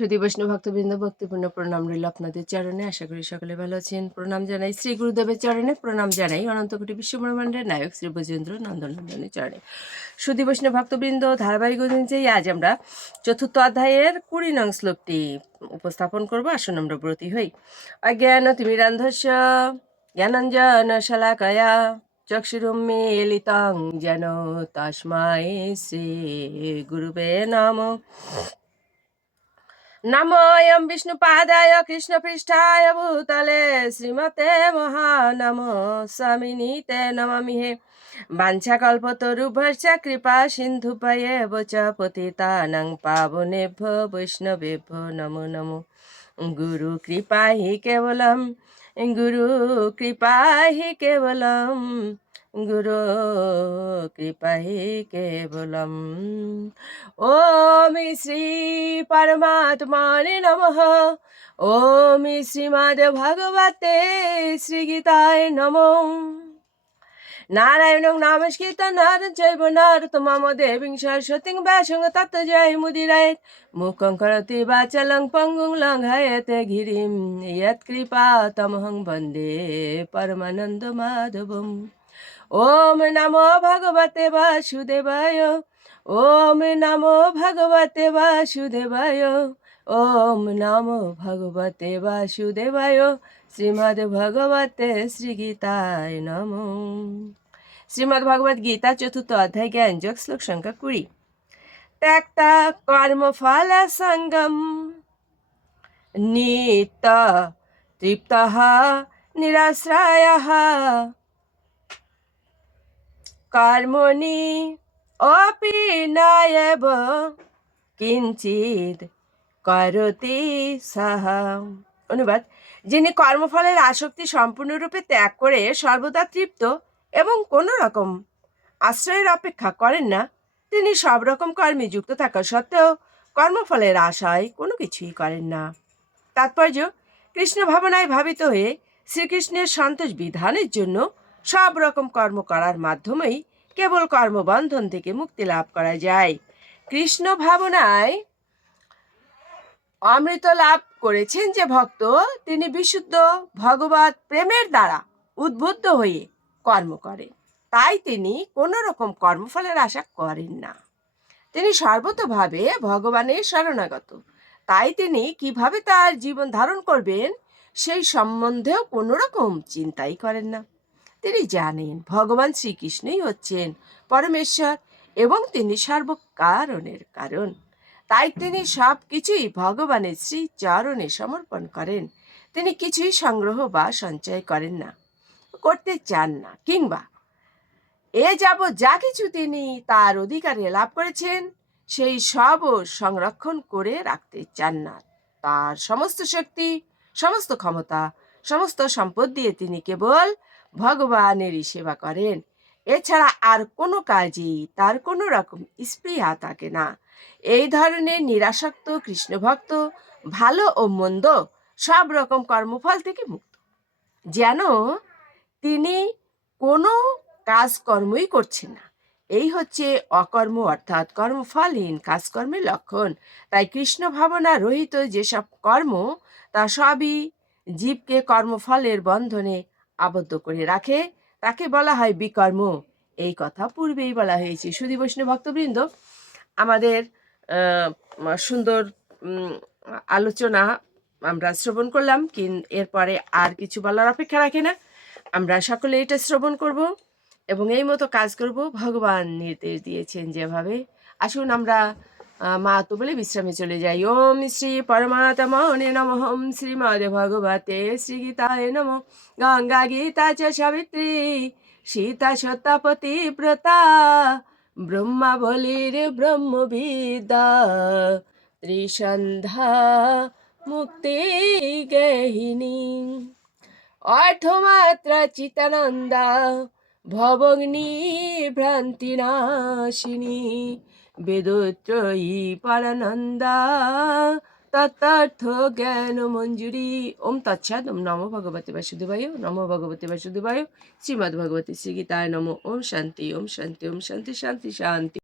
সুধী বৈষ্ণব ভক্তবৃন্দ, ভক্তিপূর্ণ প্রণাম রইল আপনাদের চরণে। আশা করি সকলে ভালো আছেন। প্রণাম জানাই শ্রী গুরুদেবের চরণে। প্রণাম জানাই অনন্তকোটি বিশ্বব্রহ্মাণ্ডের নায়ক শ্রী বৈজেন্দ্র নন্দনন্দনের চরণে। সুধী বৈষ্ণব ভক্তবৃন্দ, ধারাবাহিক অনুযায়ী আজ আমরা চতুর্থ অধ্যায়ের কুড়ি নং শ্লোকটি উপস্থাপন করব, আসুন আমরা ব্রতী হই। অজ্ঞান তিমিরান্ধস্য, জ্ঞানঞ্জন শলাকয়া চক্ষুরুন্মিলিতং যেন তস্মাই শ্রী গুরুবে নম। নমোয়ম বিষ্ণু পাদায় কৃষ্ণ পৃষ্ঠায় ভূতলে শ্রীমতে মহানম স্বামিনীতে নমামি হে বাঞ্ছা কল্পতরুভশ্চ কৃপা সিন্ধু পায়ে বচ পতিতানং পাবনেভ্য ভ নমো নমো গুরু কৃপা হি কেবলম গুরু কৃপা হি কেবলম গুরু কৃপা হি কেবলম ওম শ্রী পরমাত্মানে নমঃ ওম শ্রীমদ ভগবতে শ্রী গীতায় নমঃ নারায়ণং নমস্কৃত নর চৈব নরতমম দেবীং সরস্বতীং ব্যাসং তত্ত্ব জয় মুদিরায়। মুখং করতি বাচলং পঙ্গুং লঙ্ঘয়তে গিরিম। ইয়ৎকৃপা তমহং বন্দে পরমানন্দ মাধবম। ওম নমো ভগবতে বাসুদেবায়। ওম নমো ভগবতে বাসুদেবায়। ওম নমো ভগবতে বাসুদেবায়। শ্রীমদ্ ভগবতে শ্রীগীতায় নম। শ্রীমদ্ ভগবত গীতা চতুর্থ অধ্যায় জ্ঞানযোগ শ্লোক সংখ্যা কুড়ি। ত্যক্তা কর্মফল সঙ্গম। নিত তৃপ্ত নিরাশ্রয়। কর্মণি অপি নয়ব কিঞ্চিত করতি সাহা। অনুবাদ, যিনি কর্মফলের আসক্তি সম্পূর্ণরূপে ত্যাগ করে সর্বদা তৃপ্ত এবং কোনো রকম আশ্রয়ের অপেক্ষা করেন না। তিনি সব রকম কর্মে যুক্ত থাকা সত্ত্বেও কর্মফলের আশায় কোনো কিছুই করেন না। তাৎপর্য কৃষ্ণ ভাবনায় ভাবিত হয়ে শ্রীকৃষ্ণের সন্তোষ বিধানের জন্য সব রকম কর্ম করার মাধ্যমেই কেবল কর্মবন্ধন থেকে মুক্তি লাভ করা যায়। কৃষ্ণ ভাবনায় অমৃত লাভ করেছেন যে ভক্ত, তিনি বিশুদ্ধ ভগবত প্রেমের দ্বারা উদ্বুদ্ধ হয়ে কর্ম করে। তাই তিনি কোনো রকম কর্মফলের আশা করেন না। তিনি সর্বতভাবে ভগবানের শরণাগত। তাই তিনি কীভাবে তার জীবন ধারণ করবেন, সেই সম্বন্ধেও কোনো রকম চিন্তাই করেন না। তিনি জানেন ভগবান শ্রীকৃষ্ণই হচ্ছেন পরমেশ্বর এবং তিনি সর্বকারণের কারণ। তাই তিনি সব কিছুই ভগবানের শ্রী চরণে সমর্পণ করেন। তিনি কিছুই সংগ্রহ বা সঞ্চয় করেন না। করতে চান না, কিংবা এ যাব যা কিছু তিনি তার অধিকারে লাভ করেছেন, সেই সব সংরক্ষণ করে রাখতে চান না। তার সমস্ত শক্তি, সমস্ত ক্ষমতা, সমস্ত সম্পদ দিয়ে তিনি কেবল ভগবানেরই সেবা করেন। এছাড়া আর কোনো কাজেই তার কোনো রকম স্পৃহা থাকে না। এই ধরনের নিরাসক্ত, কৃষ্ণভক্ত, ভালো ও মন্দ সব রকম কর্মফল থেকে মুক্ত। যেন তিনি কোনো কাজকর্মই করছেন না। এই হচ্ছে অকর্ম অর্থাৎ কর্মফলহীন কাজকর্মের লক্ষণ। তাই কৃষ্ণ ভাবনা রহিত যেসব কর্ম, তা সবই জীবকে কর্মফলের বন্ধনে আবদ্ধ করে রাখে। তাকে বলা হয় বিকর্ম। এই কথা পূর্বেই বলা হয়েছে। সুধী বৈষ্ণব ভক্তবৃন্দ, আমাদের সুন্দর আলোচনা আমরা শ্রবণ করলাম, কিন, এরপরে আর কিছু বলার অপেক্ষা রাখে না। আমরা সকলে এটা শ্রবণ করব এবং এই মতো কাজ করব। ভগবান নির্দেশ দিয়েছেন যেভাবে। আসুন আমরা মা তো বলে বিশ্রামে চলে যাই। ওম শ্রী পরমাত্মনে নম। ওম শ্রীমদ ভগবতে শ্রী গীতায় নম। গঙ্গা গীতা চ সাবিত্রী, সীতা সত্যাপতি ব্রতা ব্রহ্মা বলির ব্রহ্মবিদ্যা, ত্রিসন্ধ্যা মুক্তি গেহিনী। অর্থমাত্রা চিতানন্দা ভবগ্নি ভ্রান্তি নাশিনী বেদত্রয়ী পরানন্দা তত্তার্থ জ্ঞান মঞ্জুরি ওম তৎসাদ, ওম নম ভগবতে বাসুদেবায় নম ভগবতে বাসুদেবায়, শ্রীমদ্ ভগবতী শ্রী গীতায় নম। ওম শান্তি ওম শান্তি ওম শান্তি শান্তি শান্তি।